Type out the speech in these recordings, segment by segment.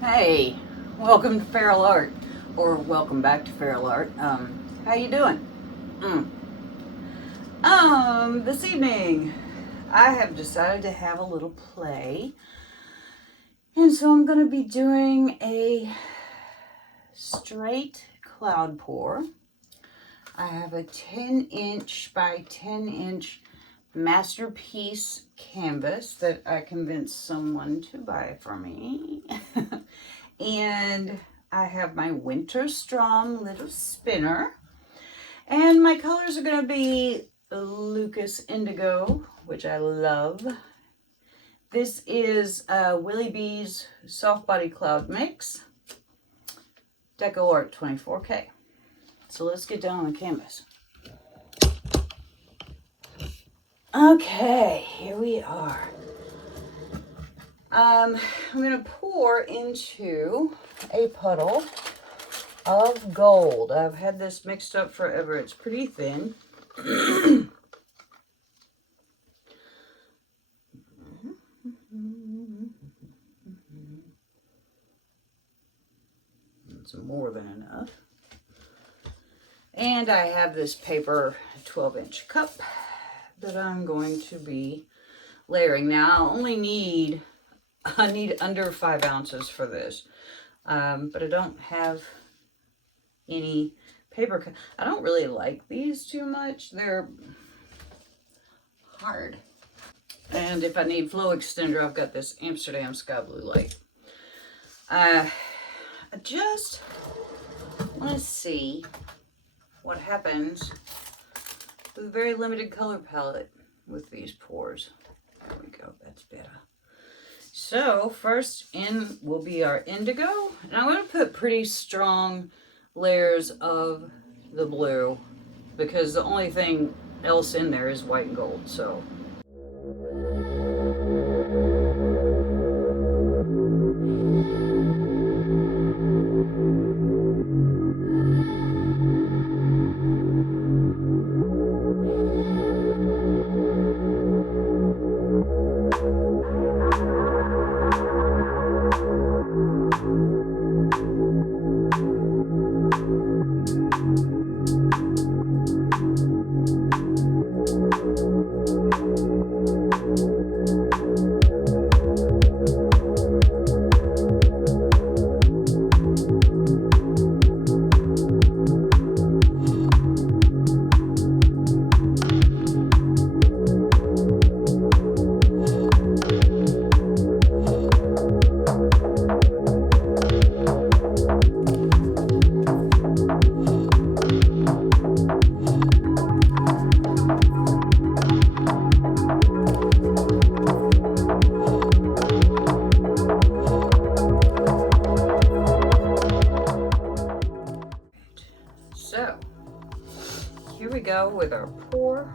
Hey, welcome to feralart, or welcome back to feralart. How you doing? This evening I have decided to have a little play, and so I'm going to be doing a straight cloud pour. I have a 10-inch by 10-inch masterpiece canvas that I convinced someone to buy for me. And I have my winter strong little spinner. And my colors are going to be Lucas Indigo, which I love. This is Willie B's Soft Body Cloud Mix, DecoArt 24K. So let's get down on the canvas. Okay, here we are. I'm going to pour into a puddle of gold. I've had this mixed up forever. It's pretty thin. It's more than enough. And I have this paper 12-inch cup that I'm going to be layering. Now I need under 5 ounces for this, but I don't have any paper. I don't really like these too much. They're hard. And if I need flow extender, I've got this Amsterdam Sky Blue Light. I just want to see what happens with a very limited color palette with these pours. There we go, that's better. So first in will be our indigo, and I'm going to put pretty strong layers of the blue because the only thing else in there is white and gold. So here we go with our pour.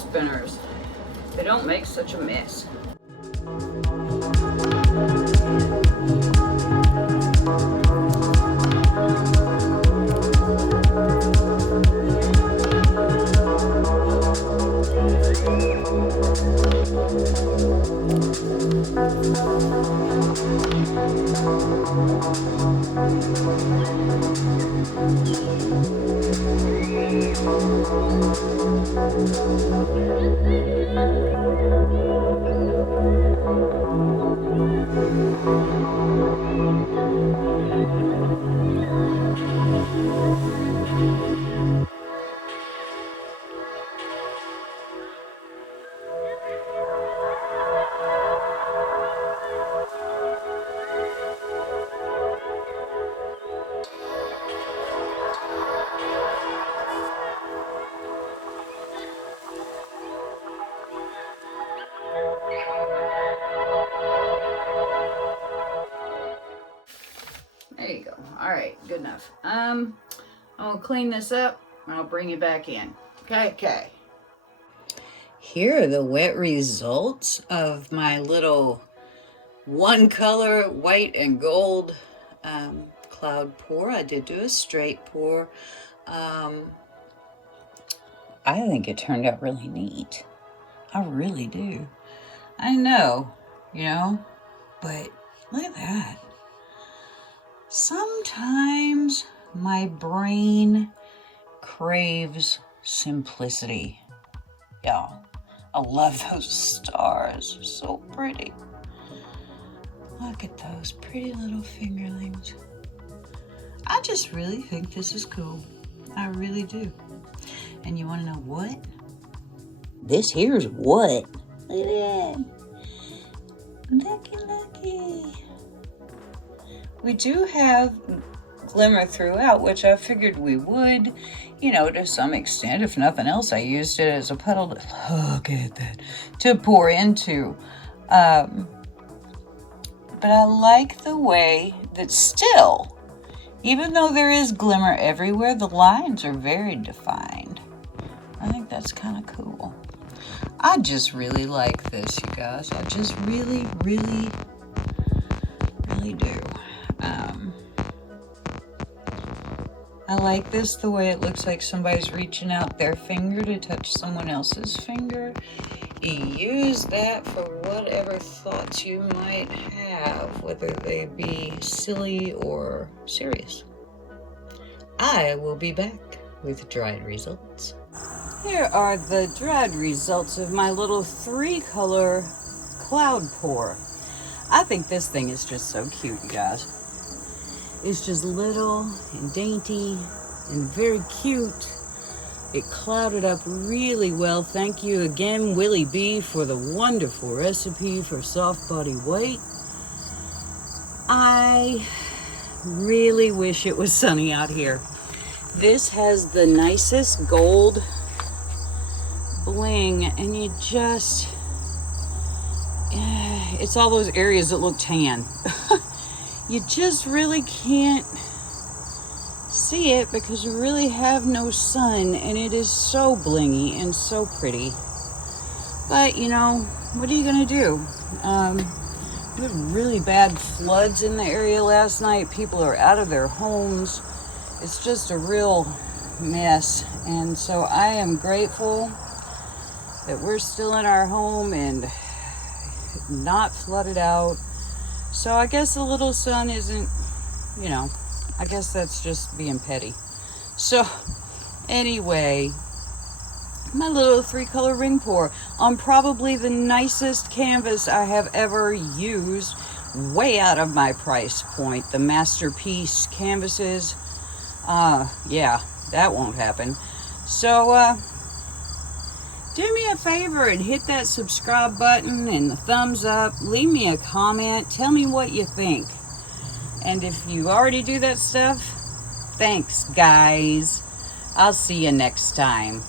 spinners. They don't make such a mess. There you go. All right, good enough. I'll clean this up and I'll bring you back in. Okay. Here are the wet results of my little one color white and gold cloud pour. I did do a straight pour. I think it turned out really neat. I really do. I know, you know, but look at that. Sometimes my brain craves simplicity. Y'all, I love those stars. They're so pretty. Look at those pretty little fingerlings. I just really think this is cool. I really do. And you want to know what? This here's what? Look at that. Looky. We do have glimmer throughout, which I figured we would, you know, to some extent. If nothing else, I used it as a puddle to, look at that, to pour into. But I like the way that still, even though there is glimmer everywhere, the lines are very defined. I think that's kind of cool. I just really like this, you guys. I just really, really, really do. I like this, the way it looks like somebody's reaching out their finger to touch someone else's finger. You use that for whatever thoughts you might have, whether they be silly or serious. I will be back with dried results. Here are the dried results of my little 3-color cloud pour. I think this thing is just so cute, you guys. It's just little and dainty and very cute. It clouded up really well. Thank you again, Willie B, for the wonderful recipe for soft body white. I really wish it was sunny out here. This has the nicest gold bling, and you just, it's all those areas that look tan. You just really can't see it because we really have no sun, and it is so blingy and so pretty. But you know, what are you gonna do? We had really bad floods in the area last night. People are out of their homes. It's just a real mess, and so I am grateful that we're still in our home and not flooded out. So I guess a little sun isn't, you know, I guess that's just being petty. So anyway, my little 3-color ring pour on probably the nicest canvas I have ever used, way out of my price point. The Masterpiece canvases, yeah, that won't happen. So do me a favor and hit that subscribe button and the thumbs up. Leave me a comment. Tell me what you think. And if you already do that stuff, thanks, guys. I'll see you next time.